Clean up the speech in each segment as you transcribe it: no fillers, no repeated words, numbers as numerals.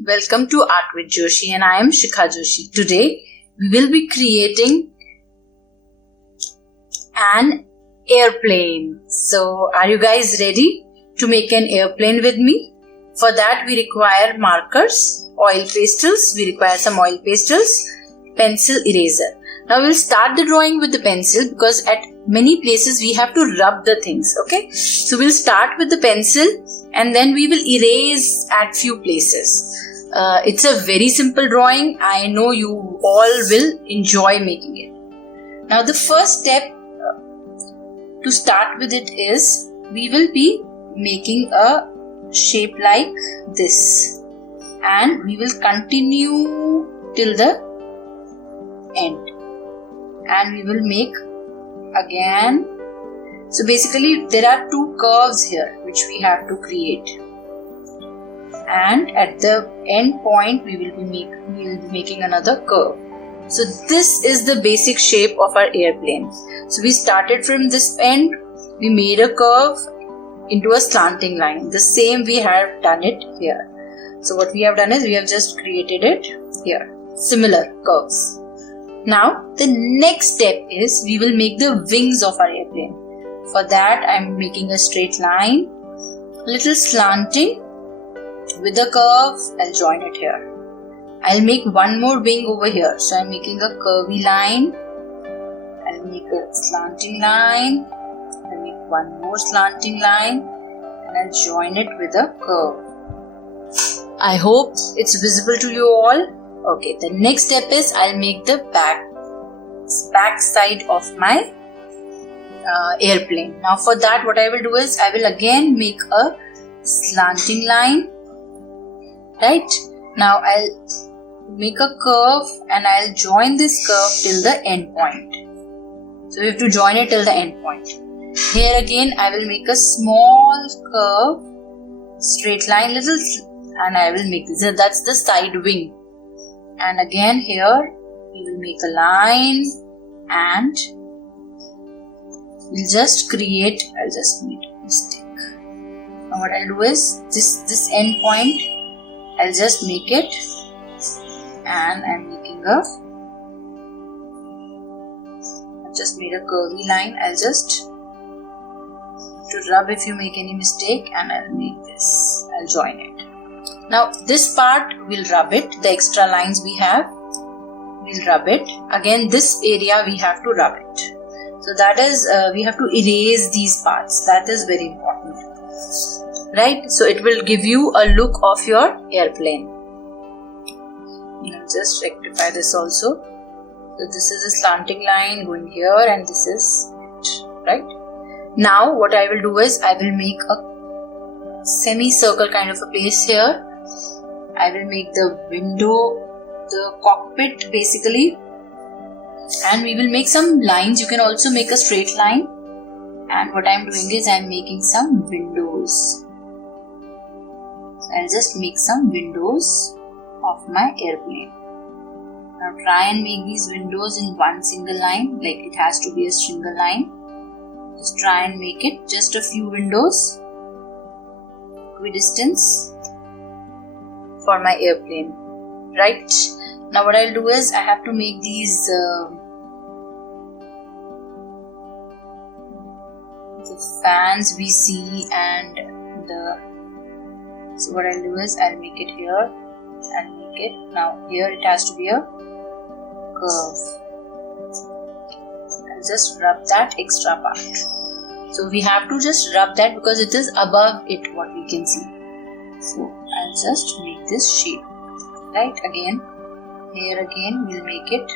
everyone, welcome to Art with Joshi and I am Shikha Joshi. Today we will be creating an airplane. So are you guys ready to make an airplane with me? For that we require markers, oil pastels, pencil, eraser. Now we'll start the drawing with the pencil because at many places we have to rub the things, okay? So we'll start with the pencil and then we will erase at few places. It's a very simple drawing. I know you all will enjoy making it. Now the first step to start with it is we will be making a shape like this and we will continue till the end and we will make again. So basically there are two curves here which we have to create, and at the end point we will be making another curve. So this is the basic shape of our airplane. So we started from this end, we made a curve into a slanting line. The same we have done it here. So what we have done is we have just created it here, similar curves. Now the next step is we will make the wings of our airplane. For that I am making a straight line, little slanting with a curve. I'll join it here. I'll make one more wing over here. So I'm making a curvy line. I'll make a slanting line. I'll make one more slanting line and I'll join it with a curve. I hope it's visible to you all. Okay, the next step is I'll make the back side of my airplane. Now for that what I will do is I will again make a slanting line. Right? Now I'll make a curve and I'll join this curve till the end point. So we have to join it till the end point. Here again I will make a small curve, straight line little, and I will make this. That's the side wing. And again here we will make a line and we'll just create. I'll just make a mistake. Now what I'll do is this end point I'll just make it, and I'm making I've just made a curvy line. I'll just to rub if you make any mistake, and I'll make this. I'll join it. Now this part we'll rub it. The extra lines we have, we'll rub it. Again this area we have to rub it. So that is we have to erase these parts. That is very important. Right? So it will give you a look of your airplane. I'll just rectify this also. So this is a slanting line going here and this is it. Right? Now what I will do is I will make a semi-circle kind of a place here. I will make the window, the cockpit basically, and we will make some lines. You can also make a straight line, and what I am doing is I am making some windows. I'll just make some windows of my airplane. Now try and make these windows in one single line, like it has to be a single line. Just try and make it just a few windows, equidistance for my airplane. Right? Now what I'll do is I have to make these the fans we see, and so what I'll do is I'll make it here and make it. Now here it has to be a curve. I'll just rub that extra part. So we have to just rub that because it is above it what we can see. So I'll just make this shape. Right? Again, here again we'll make it.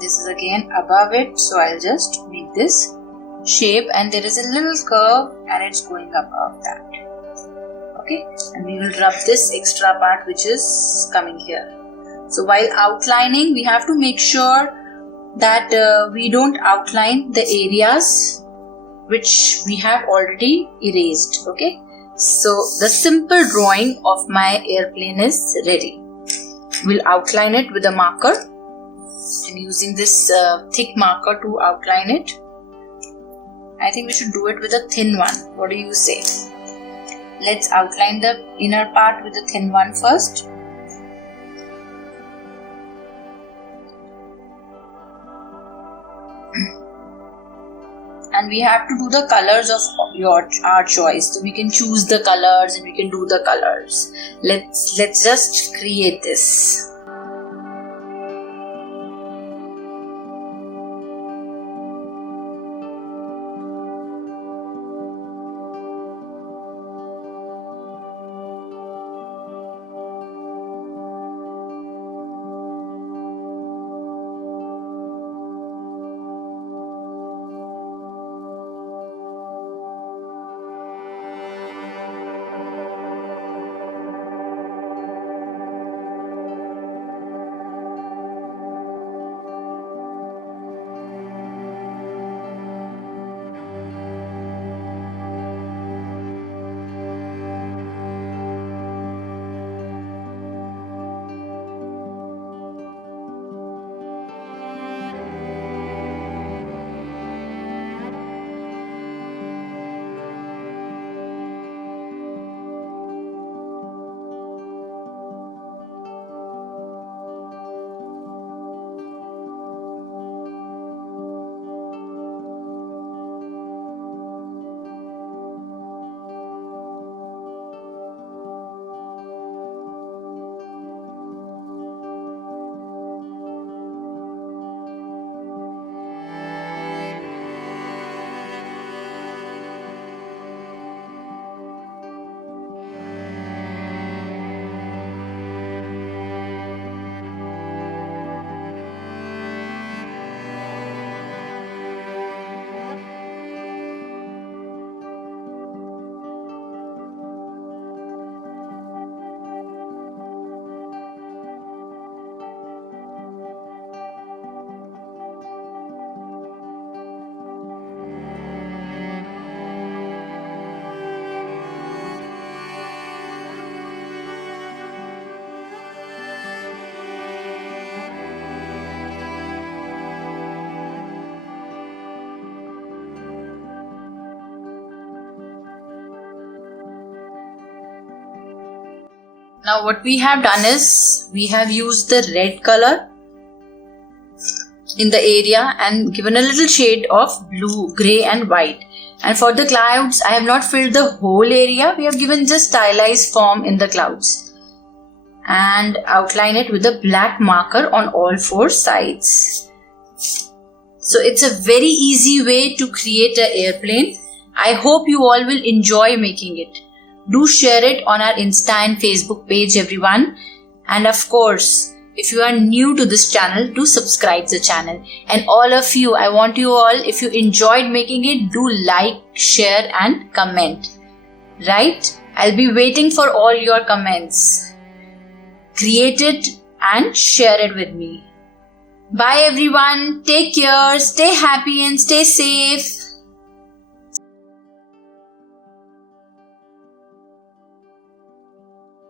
This is again above it, so I'll just make this shape, and there is a little curve and it's going above that. Okay, and we will rub this extra part which is coming here. So while outlining we have to make sure that we don't outline the areas which we have already erased. Okay, so the simple drawing of my airplane is ready. We'll outline it with a marker. I'm using this thick marker to outline it. I think we should do it with a thin one. What do you say? Let's outline the inner part with the thin one first. And we have to do the colors of our choice. So we can choose the colors and we can do the colors. Let's just create this. Now what we have done is, we have used the red color in the area and given a little shade of blue, grey and white. And for the clouds, I have not filled the whole area. We have given just stylized form in the clouds. And outline it with a black marker on all four sides. So it's a very easy way to create an airplane. I hope you all will enjoy making it. Do share it on our Insta and Facebook page, everyone. And of course, if you are new to this channel, do subscribe the channel. And all of you, I want you all, if you enjoyed making it, do like, share and comment. Right? I'll be waiting for all your comments. Create it and share it with me. Bye everyone. Take care. Stay happy and stay safe.